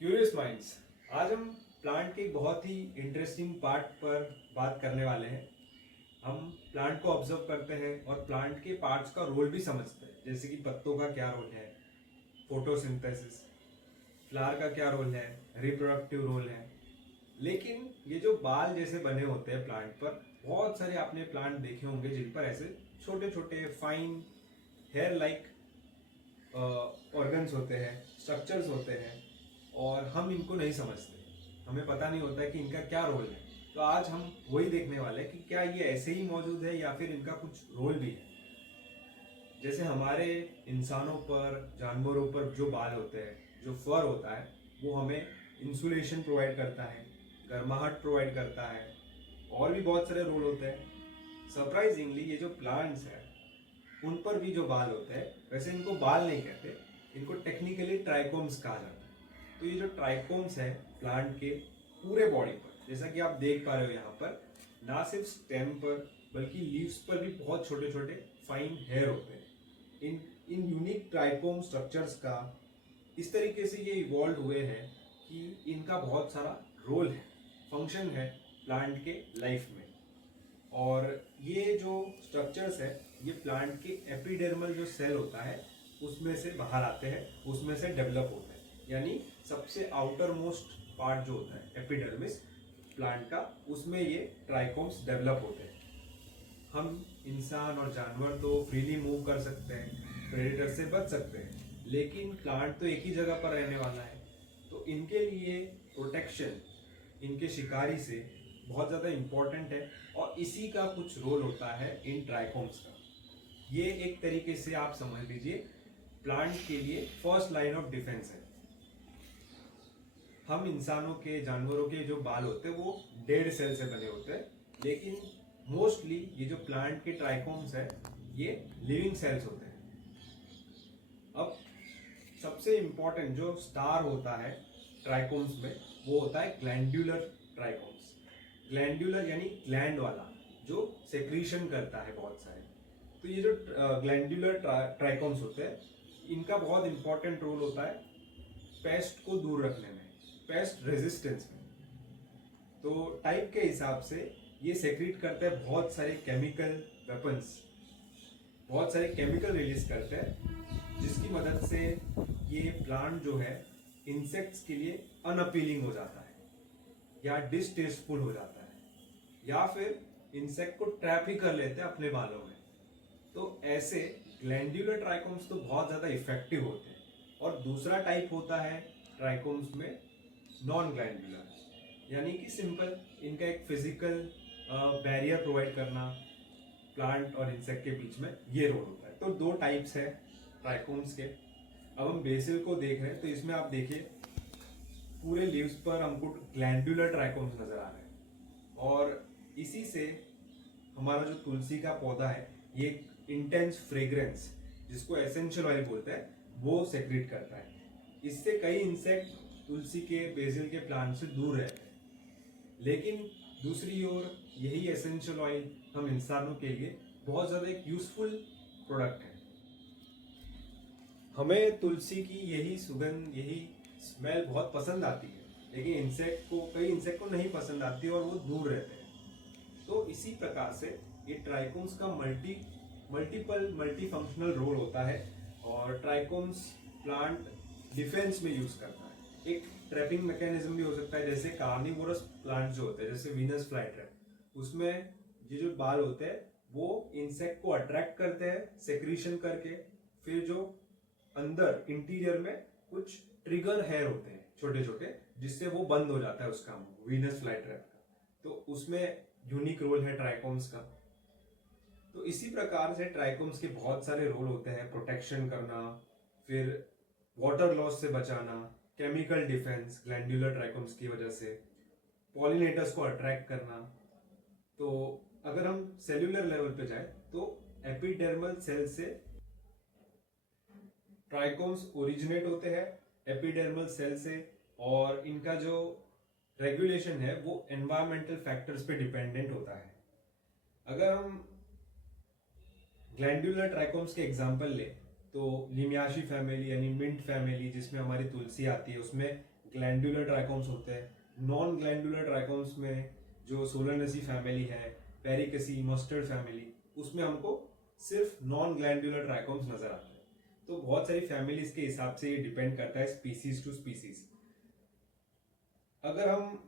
Curious minds. आज हम plant के एक बहुत ही इंटरेस्टिंग पार्ट पर बात करने वाले हैं। हम प्लांट को ऑब्जर्व करते हैं और प्लांट के पार्ट्स का रोल भी समझते हैं, जैसे कि पत्तों का क्या रोल है, फोटोसिंथेसिस, फ्लावर का क्या रोल है, रिप्रोडक्टिव रोल है। लेकिन ये जो बाल जैसे बने होते हैं प्लांट पर, बहुत सारे आपने प्लांट देखे होंगे जिन पर ऐसे छोटे छोटे फाइन हेयर लाइक ऑर्गन्स होते हैं, स्ट्रक्चर्स होते हैं, और हम इनको नहीं समझते। हमें पता नहीं होता कि इनका क्या रोल है। तो आज हम वही देखने वाले हैं कि क्या ये ऐसे ही मौजूद है या फिर इनका कुछ रोल भी है। जैसे हमारे इंसानों पर, जानवरों पर जो बाल होते हैं, जो फर होता है, वो हमें इंसुलेशन प्रोवाइड करता है, गर्माहट प्रोवाइड करता है, और भी बहुत सारे रोल होते हैं। सरप्राइजिंगली ये जो प्लांट्स हैं उन पर भी जो बाल होते हैं, वैसे इनको बाल नहीं कहते, इनको टेक्निकली ट्राइकोम्स कहा जाता है। तो ये जो ट्राइकोम्स है प्लांट के पूरे बॉडी पर, जैसा कि आप देख पा रहे हो यहाँ पर, ना सिर्फ स्टेम पर बल्कि लीव्स पर भी बहुत छोटे छोटे फाइन हेयर होते हैं। इन यूनिक ट्राइकोम स्ट्रक्चर्स का इस तरीके से ये इवॉल्व हुए हैं कि इनका बहुत सारा रोल है, फंक्शन है प्लांट के लाइफ में। और ये जो स्ट्रक्चर्स है ये प्लांट के एपिडर्मल जो सेल होता है उसमें से बाहर आते हैं, उसमें से डेवलप होते हैं। यानी सबसे आउटर मोस्ट पार्ट जो होता है एपिडर्मिस प्लांट का, उसमें ये ट्राइकोम्स डेवलप होते हैं। हम इंसान और जानवर तो फ्रीली मूव कर सकते हैं, प्रेडेटर से बच सकते हैं, लेकिन प्लांट तो एक ही जगह पर रहने वाला है। तो इनके लिए प्रोटेक्शन इनके शिकारी से बहुत ज़्यादा इम्पोर्टेंट है, और इसी का कुछ रोल होता है इन ट्राइकोम्स का। ये एक तरीके से आप समझ लीजिए प्लांट के लिए फर्स्ट लाइन ऑफ डिफेंस है। हम इंसानों के, जानवरों के जो बाल होते हैं वो डेड सेल से बने होते हैं, लेकिन मोस्टली ये जो प्लांट के ट्राइकोम्स है ये लिविंग सेल्स होते हैं। अब सबसे इम्पोर्टेंट जो स्टार होता है ट्राइकोम्स में, वो होता है ग्लैंड्यूलर ट्राइकोम्स। ग्लैंड्यूलर यानी ग्लैंड वाला, जो सेक्रीशन करता है बहुत सारे। तो ये जो ग्लैंड्यूलर ट्राइकोम्स होते हैं, इनका बहुत इंपॉर्टेंट रोल होता है पेस्ट को दूर रखने में, पेस्ट रेजिस्टेंस में। तो टाइप के हिसाब से ये सेक्रीट करते हैं बहुत सारे केमिकल वेपन्स, बहुत सारे केमिकल रिलीज करते हैं, जिसकी मदद से ये प्लांट जो है इंसेक्ट्स के लिए अनअपीलिंग हो जाता है, या डिसटेस्टफुल हो जाता है, या फिर इंसेक्ट को ट्रैप ही कर लेते हैं अपने बालों में। तो ऐसे ग्लैंड्यूलर ट्राइकोम्स तो बहुत ज़्यादा इफेक्टिव होते हैं। और दूसरा टाइप होता है ट्राइकोम्स में नॉन ग्लैंड्यूलर, यानी कि सिंपल इनका एक फिजिकल बैरियर प्रोवाइड करना प्लांट और इंसेक्ट के बीच में, ये रोल होता है। तो दो टाइप्स है ट्राइकोम्स के। अब हम बेसिल को देख रहे हैं, तो इसमें आप देखिए पूरे लीव्स पर हमको ग्लैंड्यूलर ट्राइकोम्स नजर आ रहे हैं, और इसी से हमारा जो तुलसी का पौधा है ये इंटेंस फ्रेग्रेंस, जिसको एसेंशियल ऑयल बोलते हैं, वो सेक्रेट करता है। इससे कई इंसेक्ट तुलसी के, बेसिल के प्लांट से दूर रहते हैं। लेकिन दूसरी ओर यही एसेंशियल ऑयल हम इंसानों के लिए बहुत ज़्यादा एक यूजफुल प्रोडक्ट है। हमें तुलसी की यही सुगंध, यही स्मेल बहुत पसंद आती है, लेकिन कई इंसेक्ट को नहीं पसंद आती और वो दूर रहते हैं। तो इसी प्रकार से ये ट्राइकोम्स का मल्टी फंक्शनल रोल होता है, और ट्राइकोम्स प्लांट डिफेंस में यूज करता है। एक ट्रैपिंग मैकेनिज्म भी हो सकता है, जैसे कार्निवोरस प्लांट जो होते हैं, जैसे वीनस फ्लाई ट्रैप, उसमें ये जो बाल होते हैं वो इंसेक्ट को अट्रैक्ट करते हैं सेक्रीशन करके। फिर जो अंदर इंटीरियर में कुछ ट्रिगर हेयर होते हैं छोटे छोटे, जिससे वो बंद हो जाता है उसका वीनस फ्लाई ट्रैप का। तो उसमें यूनिक रोल है ट्राइकोम्स का। तो इसी प्रकार से ट्राइकोम्स के बहुत सारे रोल होते हैं, प्रोटेक्शन करना, फिर वाटर लॉस से बचाना, केमिकल डिफेंस ग्लैंड्यूलर ट्राइकोम्स की वजह से, पॉलिनेटर्स को अट्रैक्ट करना। तो अगर हम सेल्यूलर लेवल पे जाए तो एपिडर्मल सेल से ट्राइकोम्स ओरिजिनेट होते हैं, एपिडर्मल सेल से। और इनका जो रेगुलेशन है वो एनवायरमेंटल फैक्टर्स पे डिपेंडेंट होता है। अगर हम ग्लैंड्यूलर ट्राइकोम्स के एग्जांपल ले तो लिमियाशी फैमिली यानी मिंट फैमिली, जिसमें हमारी तुलसी आती है, उसमें ग्लैंडुलर ट्राइकोम्स होते हैं। नॉन ग्लैंडुलर ट्राइकोम्स में जो सोलानेसी फैमिली है, पेरिकसी, मस्टर्ड फैमिली, उसमें हमको सिर्फ नॉन ग्लैंडुलर ट्राइकोम्स नजर आते हैं। तो बहुत सारी फैमिलीज के हिसाब से ये डिपेंड करता है स्पीसीज टू स्पीसीज। अगर हम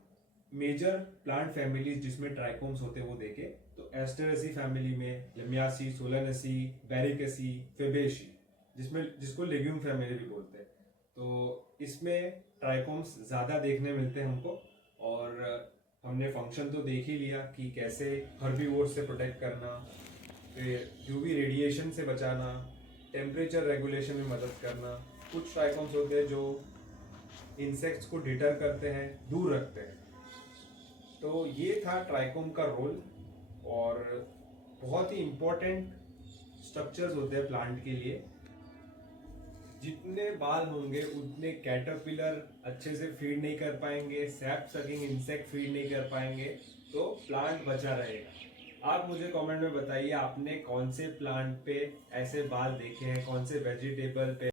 मेजर प्लांट फैमिलीज जिसमें ट्राइकोम्स होते हैं वो देखें तो एस्टेरेसी फैमिली में लेमियासी, सोलानेसी, बेरिकेसी, फेबेशी, जिसको लेग्यूम फैमिली भी बोलते हैं, तो इसमें ट्राइकोम्स ज़्यादा देखने मिलते हैं हमको। और हमने फंक्शन तो देख ही लिया कि कैसे हर्बीवोर्स से प्रोटेक्ट करना, फिर यूवी रेडिएशन से बचाना, टेम्परेचर रेगुलेशन में मदद करना। कुछ ट्राइकोम्स होते हैं जो इंसेक्ट्स को डिटर करते हैं, दूर रखते हैं। तो ये था ट्राइकोम का रोल। और बहुत ही इम्पोर्टेंट स्ट्रक्चर्स होते हैं प्लांट के लिए। जितने बाल होंगे उतने कैटरपिलर अच्छे से फीड नहीं कर पाएंगे, सैप सकिंग इंसेक्ट फीड नहीं कर पाएंगे, तो प्लांट बचा रहेगा। आप मुझे कमेंट में बताइए आपने कौन से प्लांट पे ऐसे बाल देखे हैं, कौन से वेजिटेबल पे